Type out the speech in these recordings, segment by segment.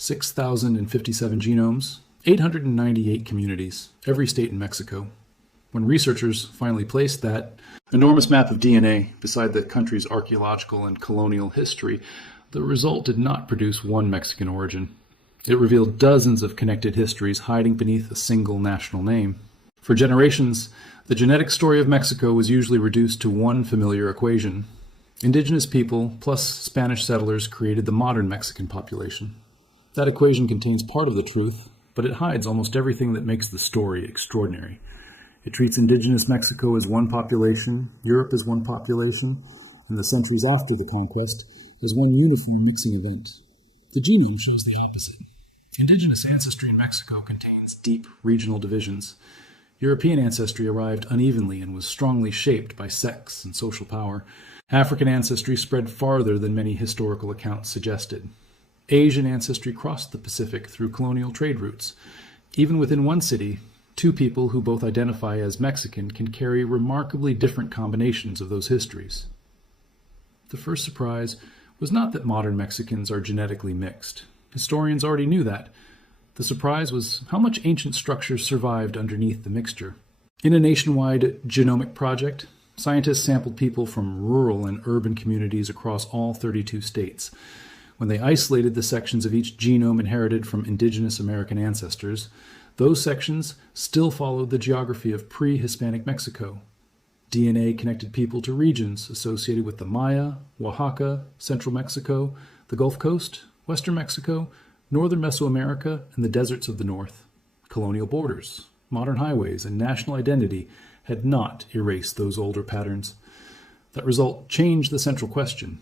6,057 genomes, 898 communities, every state in Mexico. When researchers finally placed that enormous map of DNA beside the country's archaeological and colonial history, the result did not produce one Mexican origin. It revealed dozens of connected histories hiding beneath a single national name. For generations, the genetic story of Mexico was usually reduced to one familiar equation. Indigenous people plus Spanish settlers created the modern Mexican population. That equation contains part of the truth, but it hides almost everything that makes the story extraordinary. It treats indigenous Mexico as one population, Europe as one population, and the centuries after the conquest as one uniform mixing event. The genome shows the opposite. Indigenous ancestry in Mexico contains deep regional divisions. European ancestry arrived unevenly and was strongly shaped by sex and social power. African ancestry spread farther than many historical accounts suggested. Asian ancestry crossed the Pacific through colonial trade routes. Even within one city, two people who both identify as Mexican can carry remarkably different combinations of those histories. The first surprise was not that modern Mexicans are genetically mixed. Historians already knew that. The surprise was how much ancient structure survived underneath the mixture. In a nationwide genomic project, scientists sampled people from rural and urban communities across all 32 states. When they isolated the sections of each genome inherited from indigenous American ancestors, those sections still followed the geography of pre-Hispanic Mexico. DNA connected people to regions associated with the Maya, Oaxaca, Central Mexico, the Gulf Coast, Western Mexico, Northern Mesoamerica, and the deserts of the North. Colonial borders, modern highways, and national identity had not erased those older patterns. That result changed the central question.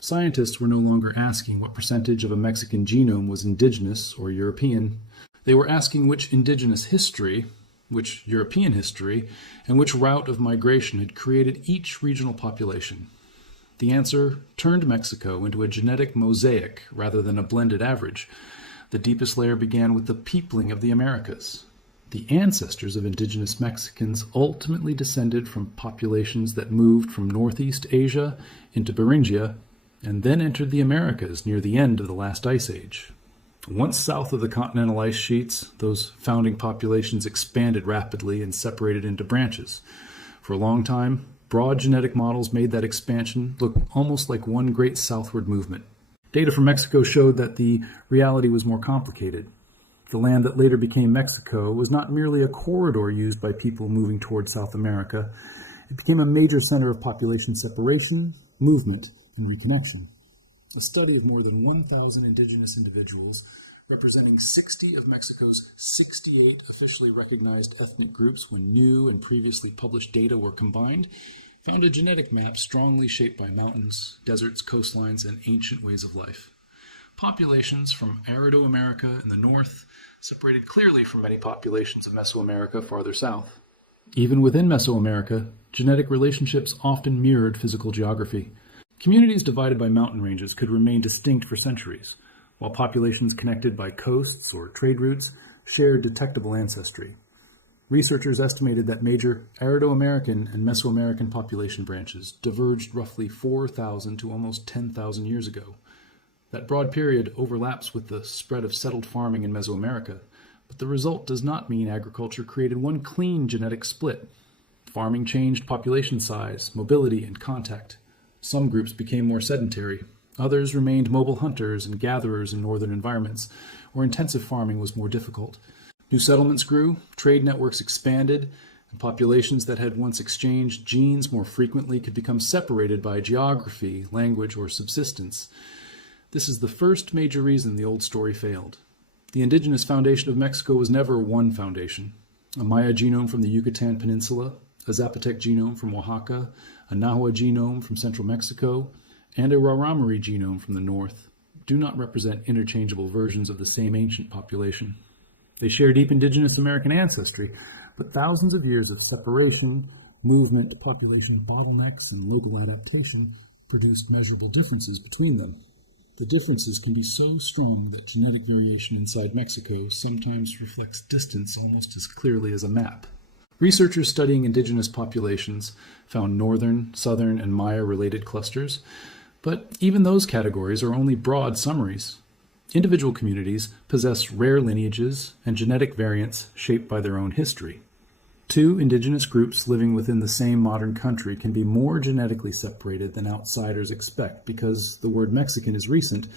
Scientists were no longer asking what percentage of a Mexican genome was indigenous or European. They were asking which indigenous history, which European history, and which route of migration had created each regional population. The answer turned Mexico into a genetic mosaic rather than a blended average. The deepest layer began with the peopling of the Americas. The ancestors of indigenous Mexicans ultimately descended from populations that moved from Northeast Asia into Beringia and then entered the Americas near the end of the last ice age. Once south of the continental ice sheets, those founding populations expanded rapidly and separated into branches. For a long time, broad genetic models made that expansion look almost like one great southward movement. Data from Mexico showed that the reality was more complicated. The land that later became Mexico was not merely a corridor used by people moving toward South America. It became a major center of population separation, movement, and reconnection. A study of more than 1,000 indigenous individuals, representing 60 of Mexico's 68 officially recognized ethnic groups when new and previously published data were combined, found a genetic map strongly shaped by mountains, deserts, coastlines, and ancient ways of life. Populations from Arido-America in the north separated clearly from many populations of Mesoamerica farther south. Even within Mesoamerica, genetic relationships often mirrored physical geography. Communities divided by mountain ranges could remain distinct for centuries, while populations connected by coasts or trade routes shared detectable ancestry. Researchers estimated that major Arido-American and Mesoamerican population branches diverged roughly 4,000 to almost 10,000 years ago. That broad period overlaps with the spread of settled farming in Mesoamerica, but the result does not mean agriculture created one clean genetic split. Farming changed population size, mobility, and contact. Some groups became more sedentary. Others remained mobile hunters and gatherers in northern environments, where intensive farming was more difficult. New settlements grew, trade networks expanded, and populations that had once exchanged genes more frequently could become separated by geography, language, or subsistence. This is the first major reason the old story failed. The indigenous foundation of Mexico was never one foundation. A Maya genome from the Yucatan Peninsula, a Zapotec genome from Oaxaca, a Nahua genome from central Mexico, and a Raramuri genome from the north do not represent interchangeable versions of the same ancient population. They share deep indigenous American ancestry, but thousands of years of separation, movement, population bottlenecks, and local adaptation produced measurable differences between them. The differences can be so strong that genetic variation inside Mexico sometimes reflects distance almost as clearly as a map. Researchers studying indigenous populations found northern, southern, and Maya-related clusters, but even those categories are only broad summaries. Individual communities possess rare lineages and genetic variants shaped by their own history. Two indigenous groups living within the same modern country can be more genetically separated than outsiders expect because the word Mexican is recent,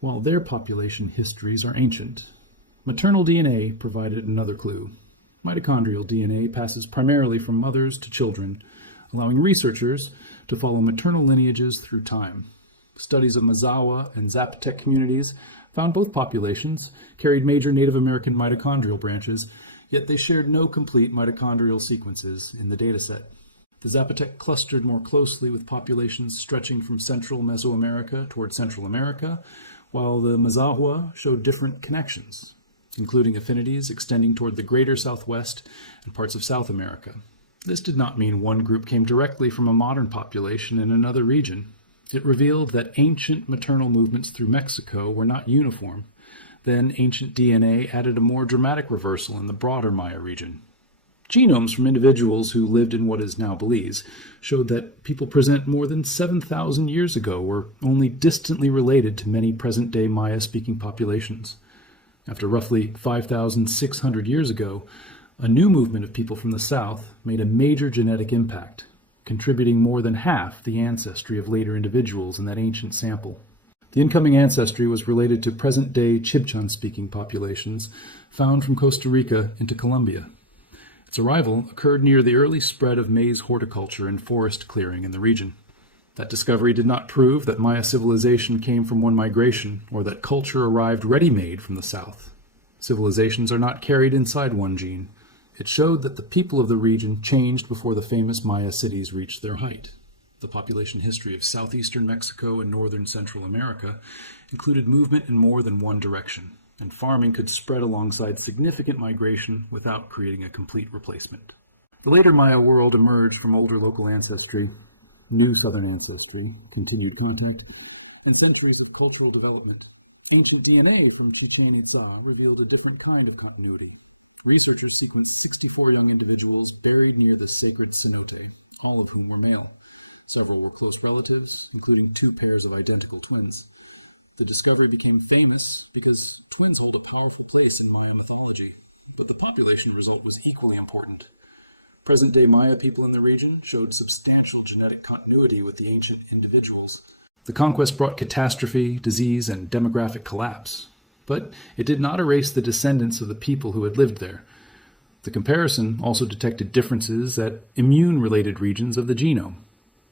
while their population histories are ancient. Maternal DNA provided another clue. Mitochondrial DNA passes primarily from mothers to children, allowing researchers to follow maternal lineages through time. Studies of Mazawa and Zapotec communities found both populations carried major Native American mitochondrial branches, yet they shared no complete mitochondrial sequences in the dataset. The Zapotec clustered more closely with populations stretching from central Mesoamerica toward Central America, while the Mazawa showed different connections, including affinities extending toward the greater Southwest and parts of South America. This did not mean one group came directly from a modern population in another region. It revealed that ancient maternal movements through Mexico were not uniform. Then ancient DNA added a more dramatic reversal in the broader Maya region. Genomes from individuals who lived in what is now Belize showed that people present more than 7,000 years ago were only distantly related to many present-day Maya-speaking populations. After roughly 5,600 years ago, a new movement of people from the south made a major genetic impact, contributing more than half the ancestry of later individuals in that ancient sample. The incoming ancestry was related to present-day Chibchan-speaking populations found from Costa Rica into Colombia. Its arrival occurred near the early spread of maize horticulture and forest clearing in the region. That discovery did not prove that Maya civilization came from one migration or that culture arrived ready-made from the south. Civilizations are not carried inside one gene. It showed that the people of the region changed before the famous Maya cities reached their height. The population history of southeastern Mexico and northern Central America included movement in more than one direction, and farming could spread alongside significant migration without creating a complete replacement. The later Maya world emerged from older local ancestry, new southern ancestry, continued contact, and centuries of cultural development. Ancient DNA from Chichen Itza revealed a different kind of continuity. Researchers sequenced 64 young individuals buried near the sacred cenote, all of whom were male. Several were close relatives, including 2 pairs of identical twins. The discovery became famous because twins hold a powerful place in Maya mythology, but the population result was equally important. Present-day Maya people in the region showed substantial genetic continuity with the ancient individuals. The conquest brought catastrophe, disease, and demographic collapse, but it did not erase the descendants of the people who had lived there. The comparison also detected differences at immune-related regions of the genome.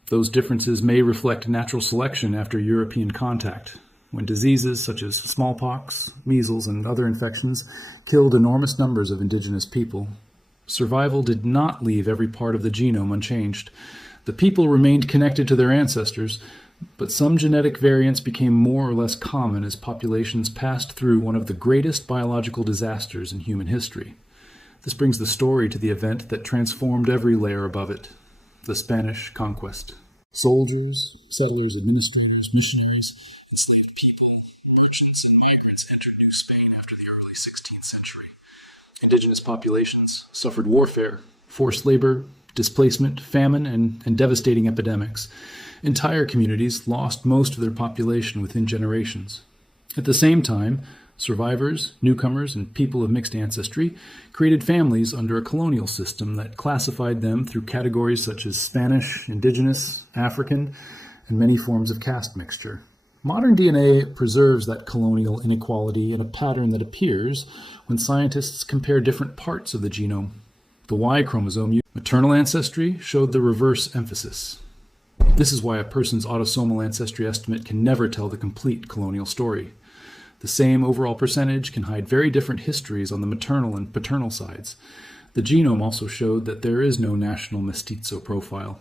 Those differences may reflect natural selection after European contact, when diseases such as smallpox, measles, and other infections killed enormous numbers of indigenous people. Survival did not leave every part of the genome unchanged. The people remained connected to their ancestors, but some genetic variants became more or less common as populations passed through one of the greatest biological disasters in human history. This brings the story to the event that transformed every layer above it, the Spanish Conquest. Soldiers, settlers, administrators, missionaries, enslaved people, merchants, and migrants entered New Spain after the early 16th century. Indigenous populations suffered warfare, forced labor, displacement, famine, and devastating epidemics. Entire communities lost most of their population within generations. At the same time, survivors, newcomers, and people of mixed ancestry created families under a colonial system that classified them through categories such as Spanish, Indigenous, African, and many forms of caste mixture. Modern DNA preserves that colonial inequality in a pattern that appears when scientists compare different parts of the genome. The Y chromosome, maternal ancestry, showed the reverse emphasis. This is why a person's autosomal ancestry estimate can never tell the complete colonial story. The same overall percentage can hide very different histories on the maternal and paternal sides. The genome also showed that there is no national mestizo profile.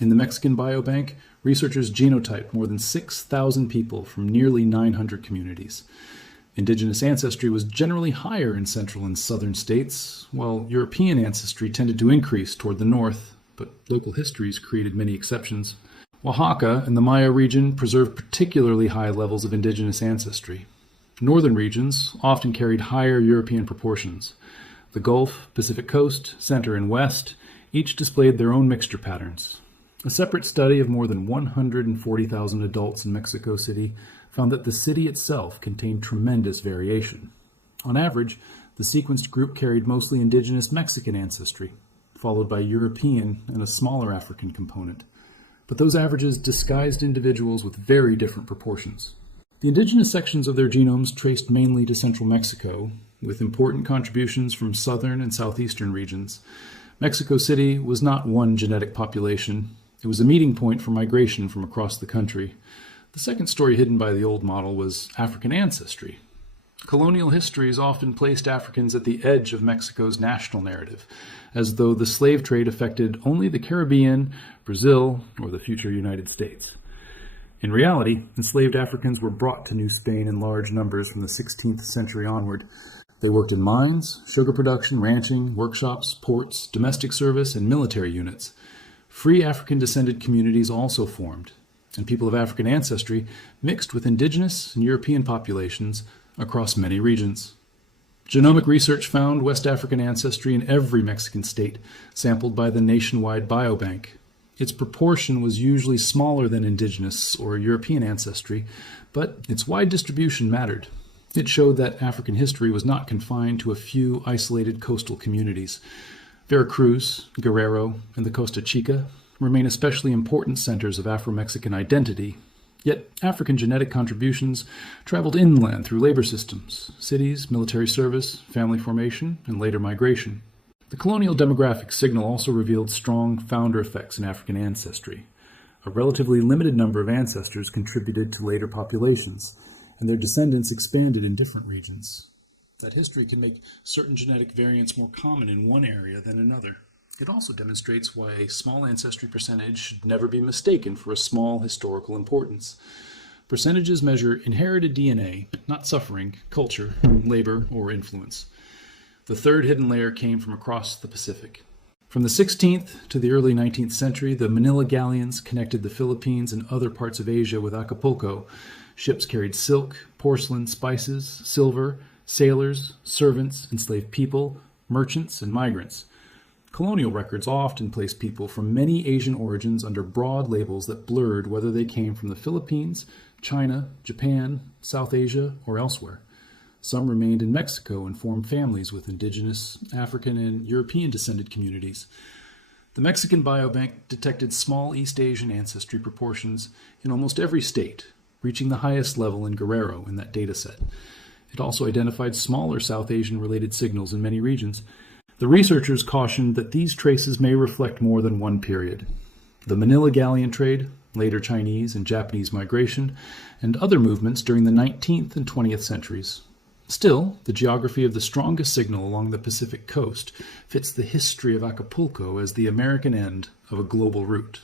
In the Mexican Biobank, researchers genotyped more than 6,000 people from nearly 900 communities. Indigenous ancestry was generally higher in central and southern states, while European ancestry tended to increase toward the north, but local histories created many exceptions. Oaxaca and the Maya region preserved particularly high levels of indigenous ancestry. Northern regions often carried higher European proportions. The Gulf, Pacific Coast, Center, and West each displayed their own mixture patterns. A separate study of more than 140,000 adults in Mexico City found that the city itself contained tremendous variation. On average, the sequenced group carried mostly indigenous Mexican ancestry, followed by European and a smaller African component. But those averages disguised individuals with very different proportions. The indigenous sections of their genomes traced mainly to central Mexico, with important contributions from southern and southeastern regions. Mexico City was not one genetic population. It was a meeting point for migration from across the country. The second story hidden by the old model was African ancestry. Colonial histories often placed Africans at the edge of Mexico's national narrative, as though the slave trade affected only the Caribbean, Brazil, or the future United States. In reality, enslaved Africans were brought to New Spain in large numbers from the 16th century onward. They worked in mines, sugar production, ranching, workshops, ports, domestic service, and military units. Free African-descended communities also formed, and people of African ancestry mixed with indigenous and European populations across many regions. Genomic research found West African ancestry in every Mexican state, sampled by the nationwide biobank. Its proportion was usually smaller than indigenous or European ancestry, but its wide distribution mattered. It showed that African history was not confined to a few isolated coastal communities. Veracruz, Guerrero, and the Costa Chica remain especially important centers of Afro-Mexican identity. Yet African genetic contributions traveled inland through labor systems, cities, military service, family formation, and later migration. The colonial demographic signal also revealed strong founder effects in African ancestry. A relatively limited number of ancestors contributed to later populations, and their descendants expanded in different regions. That history can make certain genetic variants more common in one area than another. It also demonstrates why a small ancestry percentage should never be mistaken for a small historical importance. Percentages measure inherited DNA, not suffering, culture, labor, or influence. The third hidden layer came from across the Pacific. From the 16th to the early 19th century, the Manila galleons connected the Philippines and other parts of Asia with Acapulco. Ships carried silk, porcelain, spices, silver, sailors, servants, enslaved people, merchants, and migrants. Colonial records often place people from many Asian origins under broad labels that blurred whether they came from the Philippines, China, Japan, South Asia, or elsewhere. Some remained in Mexico and formed families with indigenous, African, and European descended communities. The Mexican Biobank detected small East Asian ancestry proportions in almost every state, reaching the highest level in Guerrero in that dataset. It also identified smaller South Asian-related signals in many regions. The researchers cautioned that these traces may reflect more than one period. The Manila galleon trade, later Chinese and Japanese migration, and other movements during the 19th and 20th centuries. Still, the geography of the strongest signal along the Pacific coast fits the history of Acapulco as the American end of a global route.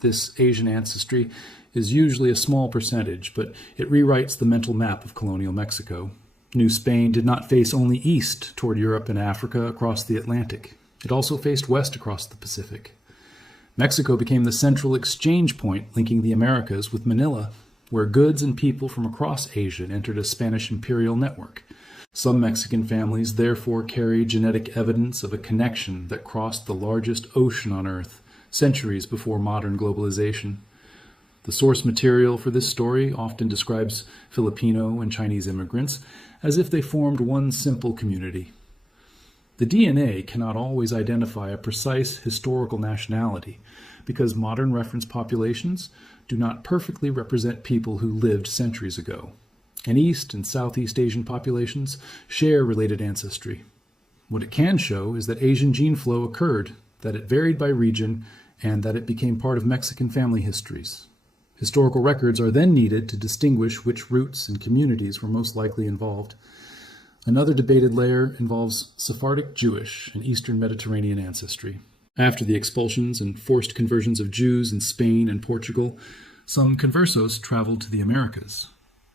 This Asian ancestry is usually a small percentage, but it rewrites the mental map of colonial Mexico. New Spain did not face only east toward Europe and Africa across the Atlantic. It also faced west across the Pacific. Mexico became the central exchange point linking the Americas with Manila, where goods and people from across Asia entered a Spanish imperial network. Some Mexican families therefore carry genetic evidence of a connection that crossed the largest ocean on Earth, centuries before modern globalization. The source material for this story often describes Filipino and Chinese immigrants as if they formed one simple community. The DNA cannot always identify a precise historical nationality because modern reference populations do not perfectly represent people who lived centuries ago. And East and Southeast Asian populations share related ancestry. What it can show is that Asian gene flow occurred, that it varied by region, and that it became part of Mexican family histories. Historical records are then needed to distinguish which roots and communities were most likely involved. Another debated layer involves Sephardic Jewish and Eastern Mediterranean ancestry. After the expulsions and forced conversions of Jews in Spain and Portugal, some conversos traveled to the Americas.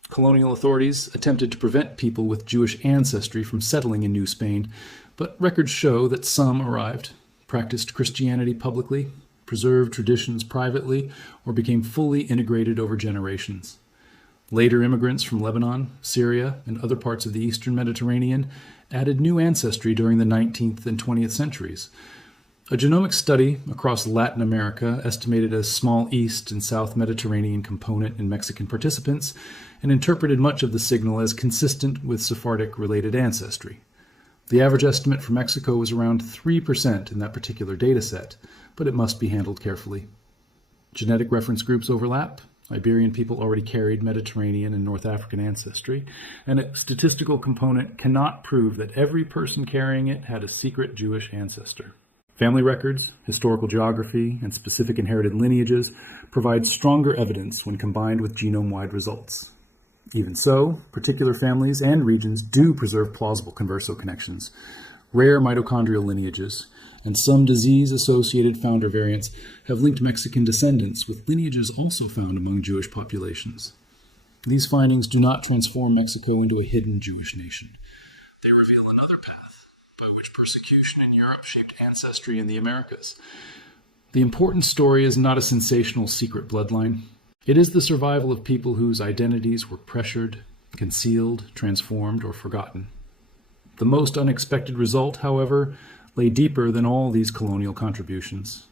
Colonial authorities attempted to prevent people with Jewish ancestry from settling in New Spain, but records show that some arrived, practiced Christianity publicly, preserved traditions privately, or became fully integrated over generations. Later immigrants from Lebanon, Syria, and other parts of the Eastern Mediterranean added new ancestry during the 19th and 20th centuries. A genomic study across Latin America estimated a small East and South Mediterranean component in Mexican participants and interpreted much of the signal as consistent with Sephardic-related ancestry. The average estimate for Mexico was around 3% in that particular data set, but it must be handled carefully. Genetic reference groups overlap. Iberian people already carried Mediterranean and North African ancestry, and a statistical component cannot prove that every person carrying it had a secret Jewish ancestor. Family records, historical geography, and specific inherited lineages provide stronger evidence when combined with genome-wide results. Even so, particular families and regions do preserve plausible converso connections, rare mitochondrial lineages, and some disease-associated founder variants have linked Mexican descendants with lineages also found among Jewish populations. These findings do not transform Mexico into a hidden Jewish nation. They reveal another path by which persecution in Europe shaped ancestry in the Americas. The important story is not a sensational secret bloodline. It is the survival of people whose identities were pressured, concealed, transformed, or forgotten. The most unexpected result, however, lay deeper than all these colonial contributions.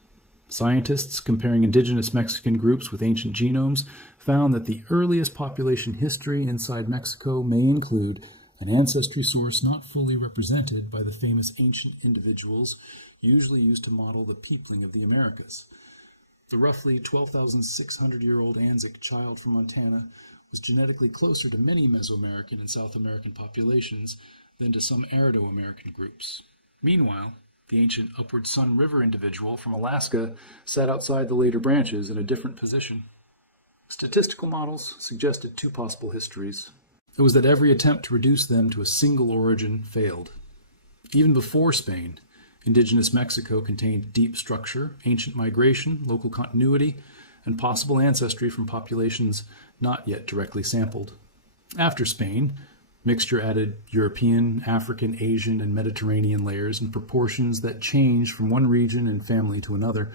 Scientists comparing indigenous Mexican groups with ancient genomes found that the earliest population history inside Mexico may include an ancestry source not fully represented by the famous ancient individuals usually used to model the peopling of the Americas. The roughly 12,600-year-old Anzac child from Montana was genetically closer to many Mesoamerican and South American populations than to some Arido-American groups. Meanwhile, the ancient Upward Sun River individual from Alaska sat outside the later branches in a different position. Statistical models suggested two possible histories. It was that every attempt to reduce them to a single origin failed. Even before Spain, indigenous Mexico contained deep structure, ancient migration, local continuity, and possible ancestry from populations not yet directly sampled. After Spain, mixture added European, African, Asian, and Mediterranean layers in proportions that change from one region and family to another.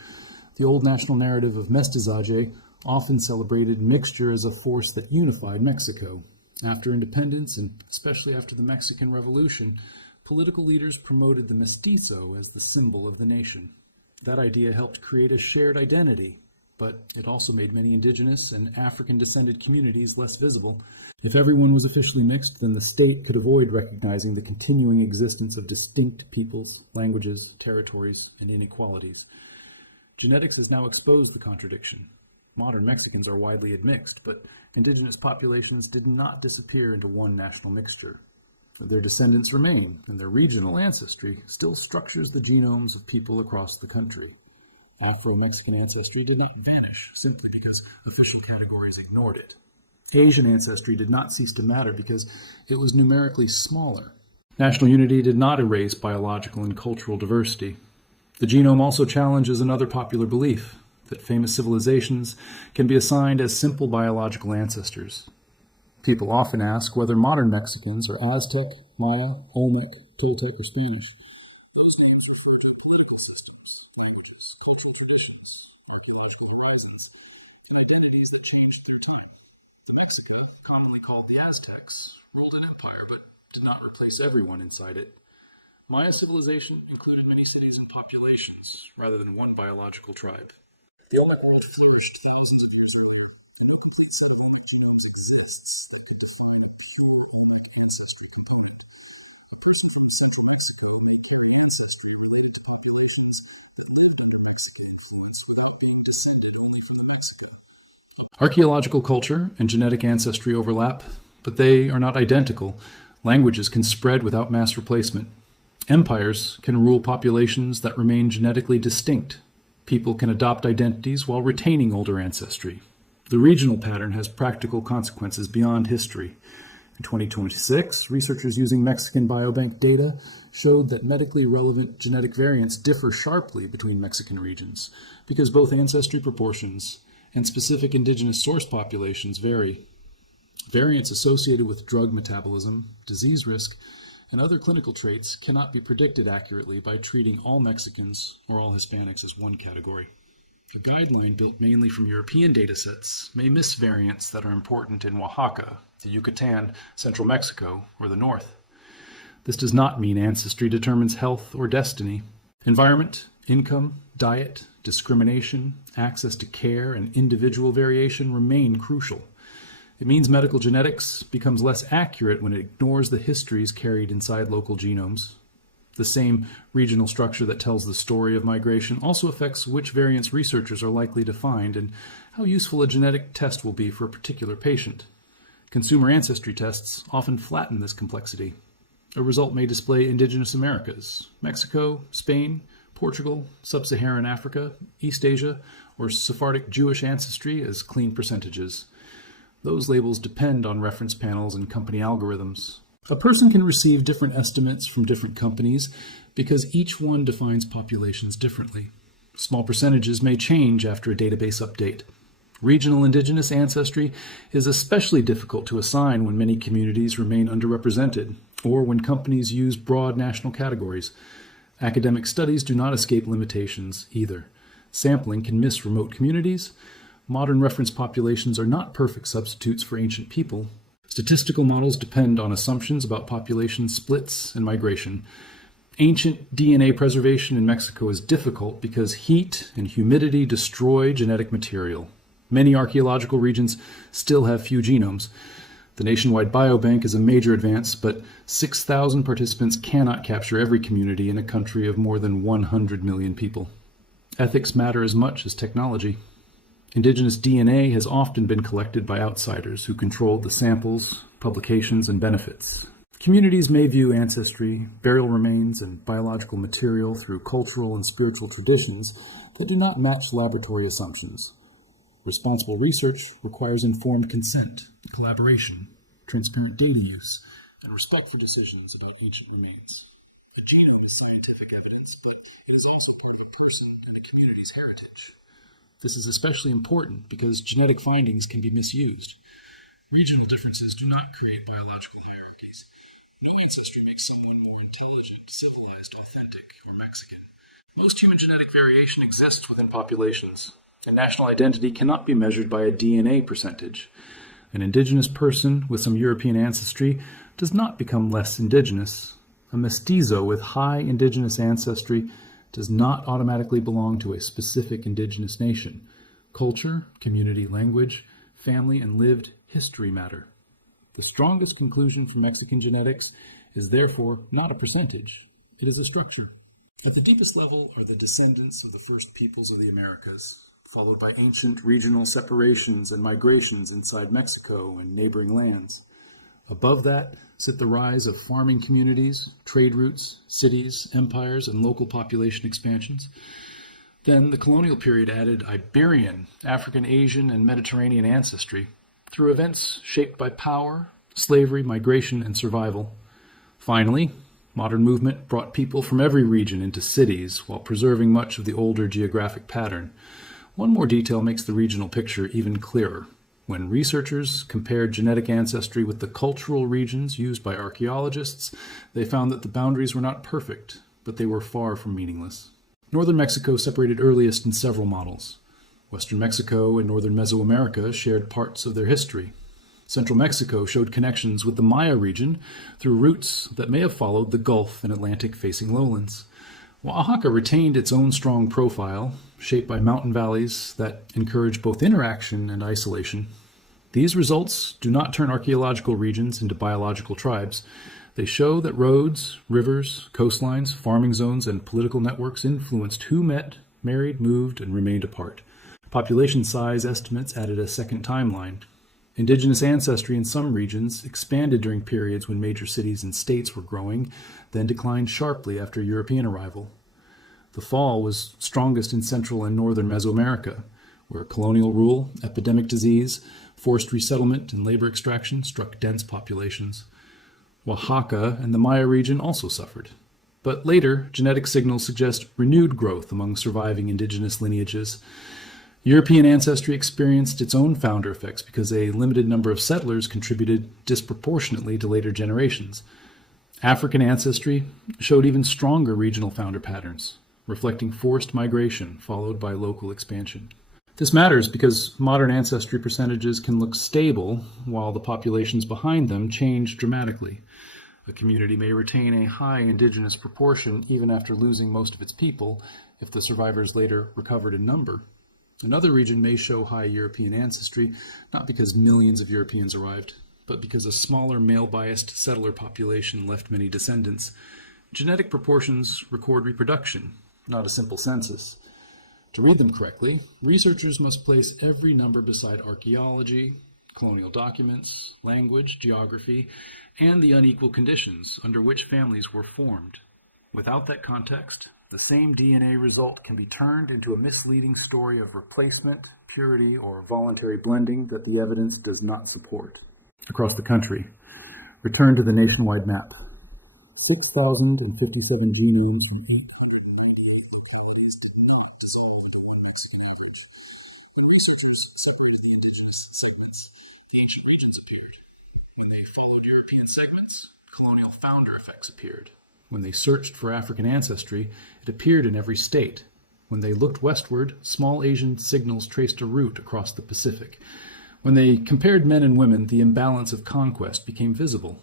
The old national narrative of mestizaje often celebrated mixture as a force that unified Mexico. After independence, and especially after the Mexican Revolution, political leaders promoted the mestizo as the symbol of the nation. That idea helped create a shared identity, but it also made many indigenous and African-descended communities less visible. If everyone was officially mixed, then the state could avoid recognizing the continuing existence of distinct peoples, languages, territories, and inequalities. Genetics has now exposed the contradiction. Modern Mexicans are widely admixed, but indigenous populations did not disappear into one national mixture. Their descendants remain, and their regional ancestry still structures the genomes of people across the country. Afro-Mexican ancestry did not vanish simply because official categories ignored it. Asian ancestry did not cease to matter because it was numerically smaller. National unity did not erase biological and cultural diversity. The genome also challenges another popular belief, that famous civilizations can be assigned as simple biological ancestors. People often ask whether modern Mexicans are Aztec, Maya, Olmec, Toltec, or Spanish. Those names refer to political systems, languages, cultural traditions, archaeological horizons, and identities that changed through time. The Mexican, commonly called the Aztecs, ruled an empire but did not replace everyone inside it. Maya civilization included many cities and populations rather than one biological tribe. The Olmec world flourished thousands of years ago. Archaeological culture and genetic ancestry overlap, but they are not identical. Languages can spread without mass replacement. Empires can rule populations that remain genetically distinct. People can adopt identities while retaining older ancestry. The regional pattern has practical consequences beyond history. In 2026, researchers using Mexican Biobank data showed that medically relevant genetic variants differ sharply between Mexican regions because both ancestry proportions and specific indigenous source populations vary. Variants associated with drug metabolism, disease risk, and other clinical traits cannot be predicted accurately by treating all Mexicans or all Hispanics as one category. A guideline built mainly from European datasets may miss variants that are important in Oaxaca, the Yucatan, central Mexico, or the north. This does not mean ancestry determines health or destiny. Environment, Income, diet, discrimination, access to care, and individual variation remain crucial. It means medical genetics becomes less accurate when it ignores the histories carried inside local genomes. The same regional structure that tells the story of migration also affects which variants researchers are likely to find and how useful a genetic test will be for a particular patient. Consumer ancestry tests often flatten this complexity. A result may display indigenous Americas, Mexico, Spain, Portugal, Sub-Saharan Africa, East Asia, or Sephardic Jewish ancestry as clean percentages. Those labels depend on reference panels and company algorithms. A person can receive different estimates from different companies because each one defines populations differently. Small percentages may change after a database update. Regional indigenous ancestry is especially difficult to assign when many communities remain underrepresented or when companies use broad national categories. Academic studies do not escape limitations either. Sampling can miss remote communities. Modern reference populations are not perfect substitutes for ancient people. Statistical models depend on assumptions about population splits and migration. Ancient DNA preservation in Mexico is difficult because heat and humidity destroy genetic material. Many archaeological regions still have few genomes. The nationwide biobank is a major advance, but 6,000 participants cannot capture every community in a country of more than 100 million people. Ethics matter as much as technology. Indigenous DNA has often been collected by outsiders who controlled the samples, publications, and benefits. Communities may view ancestry, burial remains, and biological material through cultural and spiritual traditions that do not match laboratory assumptions. Responsible research requires informed consent, collaboration, transparent data use, and respectful decisions about ancient remains. A genome is scientific evidence, but it is also a person and a community's heritage. This is especially important because genetic findings can be misused. Regional differences do not create biological hierarchies. No ancestry makes someone more intelligent, civilized, authentic, or Mexican. Most human genetic variation exists within populations, and national identity cannot be measured by a DNA percentage. An indigenous person with some European ancestry does not become less indigenous. A mestizo with high indigenous ancestry does not automatically belong to a specific indigenous nation. Culture, community, language, family, and lived history matter. The strongest conclusion from Mexican genetics is therefore not a percentage, it is a structure. At the deepest level are the descendants of the first peoples of the Americas, followed by ancient regional separations and migrations inside Mexico and neighboring lands. Above that sit the rise of farming communities, trade routes, cities, empires, and local population expansions. Then the colonial period added Iberian, African, Asian, and Mediterranean ancestry through events shaped by power, slavery, migration, and survival. Finally, modern movement brought people from every region into cities while preserving much of the older geographic pattern. One more detail makes the regional picture even clearer. When researchers compared genetic ancestry with the cultural regions used by archaeologists, they found that the boundaries were not perfect, but they were far from meaningless. Northern Mexico separated earliest in several models. Western Mexico and northern Mesoamerica shared parts of their history. Central Mexico showed connections with the Maya region through routes that may have followed the Gulf and Atlantic-facing lowlands. Oaxaca retained its own strong profile, shaped by mountain valleys that encourage both interaction and isolation. These results do not turn archaeological regions into biological tribes. They show that roads, rivers, coastlines, farming zones, and political networks influenced who met, married, moved, and remained apart. Population size estimates added a second timeline. Indigenous ancestry in some regions expanded during periods when major cities and states were growing, then declined sharply after European arrival. The fall was strongest in central and northern Mesoamerica, where colonial rule, epidemic disease, forced resettlement, and labor extraction struck dense populations. Oaxaca and the Maya region also suffered. But later, genetic signals suggest renewed growth among surviving indigenous lineages. European ancestry experienced its own founder effects because a limited number of settlers contributed disproportionately to later generations. African ancestry showed even stronger regional founder patterns, reflecting forced migration followed by local expansion. This matters because modern ancestry percentages can look stable while the populations behind them change dramatically. A community may retain a high indigenous proportion even after losing most of its people if the survivors later recovered in number. Another region may show high European ancestry, not because millions of Europeans arrived, but because a smaller male-biased settler population left many descendants. Genetic proportions record reproduction, not a simple census. To read them correctly, researchers must place every number beside archaeology, colonial documents, language, geography, and the unequal conditions under which families were formed. Without that context, the same DNA result can be turned into a misleading story of replacement, purity, or voluntary blending that the evidence does not support. Across the country, return to the nationwide map. 6,057 genomes from each. Ancient regions appeared. When they followed European segments, colonial founder effects appeared. When they searched for African ancestry, it appeared in every state. When they looked westward, small Asian signals traced a route across the Pacific. When they compared men and women, the imbalance of conquest became visible.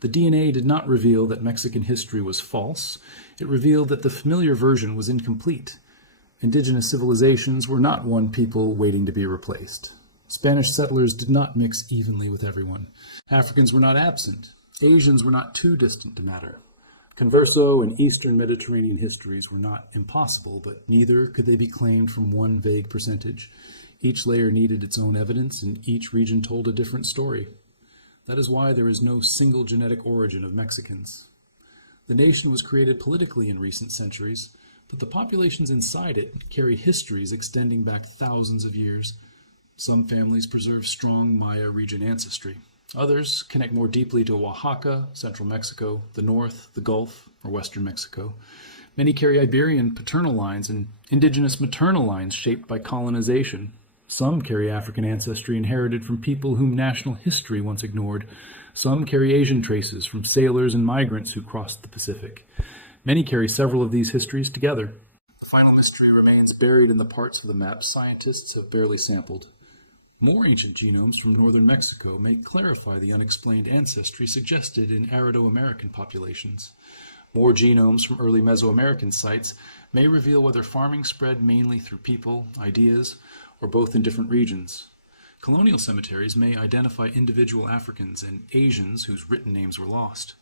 The DNA did not reveal that Mexican history was false. It revealed that the familiar version was incomplete. Indigenous civilizations were not one people waiting to be replaced. Spanish settlers did not mix evenly with everyone. Africans were not absent. Asians were not too distant to matter. Converso and Eastern Mediterranean histories were not impossible, but neither could they be claimed from one vague percentage. Each layer needed its own evidence, and each region told a different story. That is why there is no single genetic origin of Mexicans. The nation was created politically in recent centuries, but the populations inside it carry histories extending back thousands of years. Some families preserve strong Maya region ancestry. Others connect more deeply to Oaxaca, central Mexico, the north, the Gulf, or western Mexico. Many carry Iberian paternal lines and indigenous maternal lines shaped by colonization. Some carry African ancestry inherited from people whom national history once ignored. Some carry Asian traces from sailors and migrants who crossed the Pacific. Many carry several of these histories together. The final mystery remains buried in the parts of the map scientists have barely sampled. More ancient genomes from northern Mexico may clarify the unexplained ancestry suggested in Arido-American populations. More genomes from early Mesoamerican sites may reveal whether farming spread mainly through people, ideas, or both in different regions. Colonial cemeteries may identify individual Africans and Asians whose written names were lost.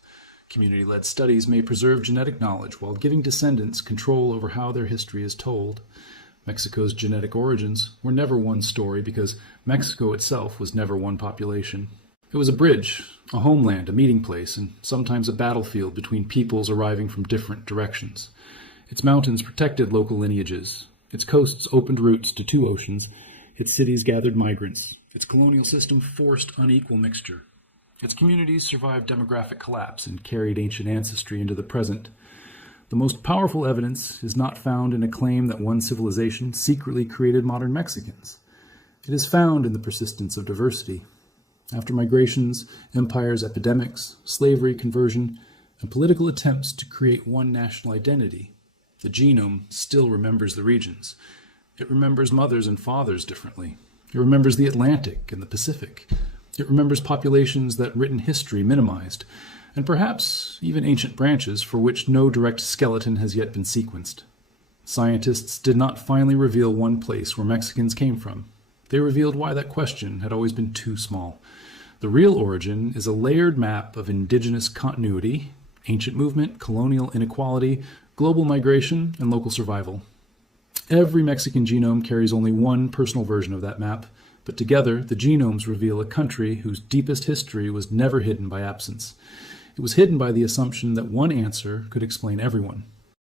Community-led studies may preserve genetic knowledge while giving descendants control over how their history is told. Mexico's genetic origins were never one story because Mexico itself was never one population. It was a bridge, a homeland, a meeting place, and sometimes a battlefield between peoples arriving from different directions. Its mountains protected local lineages. Its coasts opened routes to two oceans. Its cities gathered migrants. Its colonial system forced unequal mixture. Its communities survived demographic collapse and carried ancient ancestry into the present. The most powerful evidence is not found in a claim that one civilization secretly created modern Mexicans. It is found in the persistence of diversity. After migrations, empires, epidemics, slavery, conversion, and political attempts to create one national identity, the genome still remembers the regions. It remembers mothers and fathers differently. It remembers the Atlantic and the Pacific. It remembers populations that written history minimized, and perhaps even ancient branches for which no direct skeleton has yet been sequenced. Scientists did not finally reveal one place where Mexicans came from. They revealed why that question had always been too small. The real origin is a layered map of indigenous continuity, ancient movement, colonial inequality, global migration, and local survival. Every Mexican genome carries only one personal version of that map, but together the genomes reveal a country whose deepest history was never hidden by absence. It was hidden by the assumption that one answer could explain everyone.